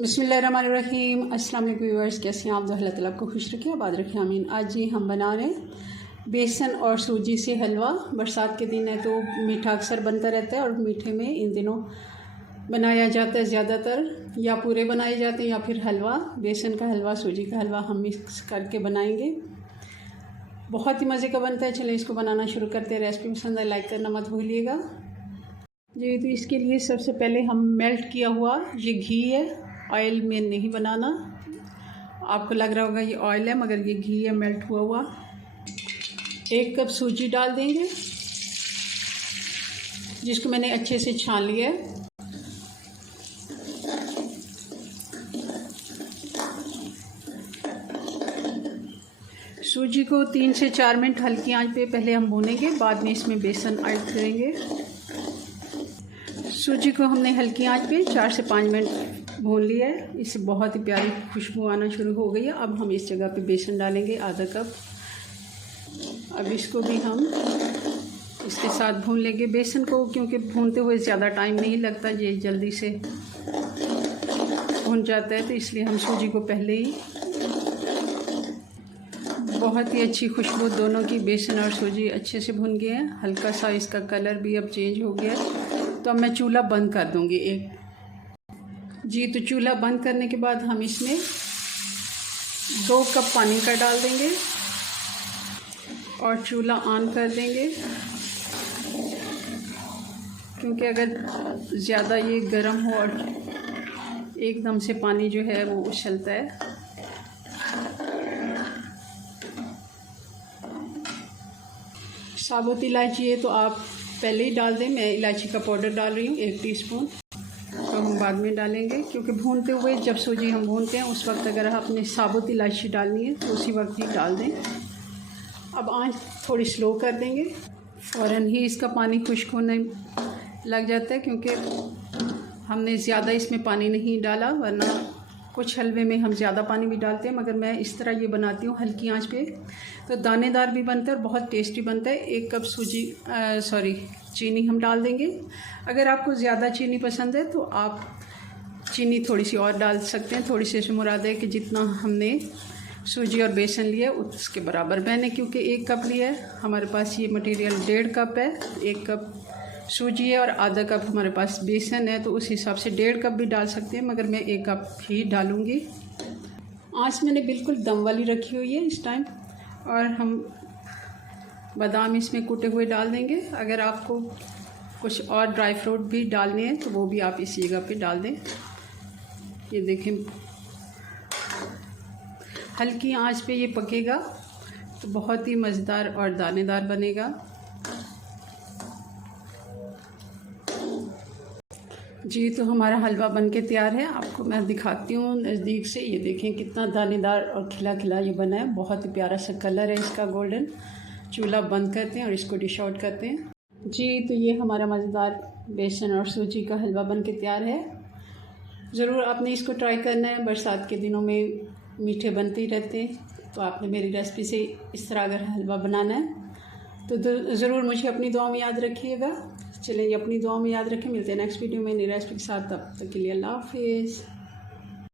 बिस्मिल्लाहिर्रहमानिर्रहीम। अस्सलाम वालेकुम व्यूअर्स, कैसे हैं आप? तो अल्लाह ताला आपको खुश रखे, आबाद रखे, आमीन। आज जी हम बना रहे हैं बेसन और सूजी से हलवा। बरसात के दिन है तो मीठा अक्सर बनता रहता है और मीठे में इन दिनों बनाया जाता है ज़्यादातर, या पूरे बनाए जाते हैं या फिर हलवा, बेसन का हलवा, सूजी का हलवा हम मिक्स करके बनाएंगे। बहुत ही मज़े का बनता है। चलिए इसको बनाना शुरू करते हैं। रेसिपी पसंद है लाइक करना मत भूलिएगा जी। तो इसके लिए सबसे पहले हम मेल्ट किया हुआ ये घी है, ऑयल में नहीं बनाना। आपको लग रहा होगा ये ऑयल है, मगर ये घी है मेल्ट हुआ हुआ। 1 कप सूजी डाल देंगे, जिसको मैंने अच्छे से छान लिया है। सूजी को 3 से 4 मिनट हल्की आंच पे पहले हम भूनेंगे, बाद में इसमें बेसन ऐड करेंगे। सूजी को हमने हल्की आंच पे 4 से 5 मिनट भून लिया है। इससे बहुत ही प्यारी खुशबू आना शुरू हो गई है। अब हम इस जगह पे बेसन डालेंगे, आधा कप। अब इसको भी हम इसके साथ भून लेंगे बेसन को, क्योंकि भूनते हुए ज़्यादा टाइम नहीं लगता, ये जल्दी से भून जाता है, तो इसलिए हम सूजी को पहले ही। बहुत ही अच्छी खुशबू दोनों की, बेसन और सूजी अच्छे से भुन गए हैं। हल्का सा इसका कलर भी अब चेंज हो गया है। तो अब मैं चूल्हा बंद कर दूंगी जी। तो चूल्हा बंद करने के बाद हम इसमें 2 कप पानी का डाल देंगे और चूल्हा ऑन कर देंगे, क्योंकि अगर ज़्यादा ये गर्म हो और एकदम से पानी जो है वो उछलता है। साबुत इलायची है तो आप पहले ही डाल दें। मैं इलायची का पाउडर डाल रही हूँ 1 टीस्पून, तो हम बाद में डालेंगे, क्योंकि भूनते हुए जब सूजी हम भूनते हैं उस वक्त अगर आपने साबुत इलायची डालनी है तो उसी वक्त ही डाल दें। अब आंच थोड़ी स्लो कर देंगे, फ़ौरन ही इसका पानी खुश्क होने लग जाता है, क्योंकि हमने ज़्यादा इसमें पानी नहीं डाला, वरना कुछ हलवे में हम ज़्यादा पानी भी डालते हैं, मगर मैं इस तरह ये बनाती हूँ हल्की आंच पे, तो दानेदार भी बनता है और बहुत टेस्टी बनता है। 1 कप चीनी हम डाल देंगे। अगर आपको ज़्यादा चीनी पसंद है तो आप चीनी थोड़ी सी और डाल सकते हैं। थोड़ी सी मुराद है कि जितना हमने सूजी और बेसन लिया उसके बराबर। मैंने क्योंकि 1 कप लिया है, हमारे पास ये मटेरियल 1.5 कप है। 1 कप सूजी है और आधा कप हमारे पास बेसन है, तो उस हिसाब से 1.5 कप भी डाल सकते हैं, मगर मैं 1 कप ही डालूँगी। आँच मैंने बिल्कुल दम वाली रखी हुई है इस टाइम। और हम बादाम इसमें कूटे हुए डाल देंगे। अगर आपको कुछ और ड्राई फ्रूट भी डालने हैं तो वो भी आप इसी जगह पे डाल दें। ये देखें, हल्की आंच पे ये पकेगा तो बहुत ही मज़ेदार और दानेदार बनेगा जी। तो हमारा हलवा बनके तैयार है। आपको मैं दिखाती हूँ नज़दीक से। ये देखें कितना दानेदार और खिला खिला ये बना है। बहुत ही प्यारा सा कलर है इसका, गोल्डन। चूल्हा बंद करते हैं और इसको डिश आउट करते हैं जी। तो ये हमारा मज़ेदार बेसन और सूजी का हलवा बनके तैयार है। ज़रूर आपने इसको ट्राई करना है। बरसात के दिनों में मीठे बनते ही रहते हैं, तो आपने मेरी रेसिपी से इस तरह अगर हलवा बनाना है तो ज़रूर मुझे अपनी दुआ में याद रखिएगा। चलिए अपनी दुआ में याद रखें। मिलते हैं नेक्स्ट वीडियो में नई रेसिपी के साथ। तब तक के लिए अल्लाह हाफिज़।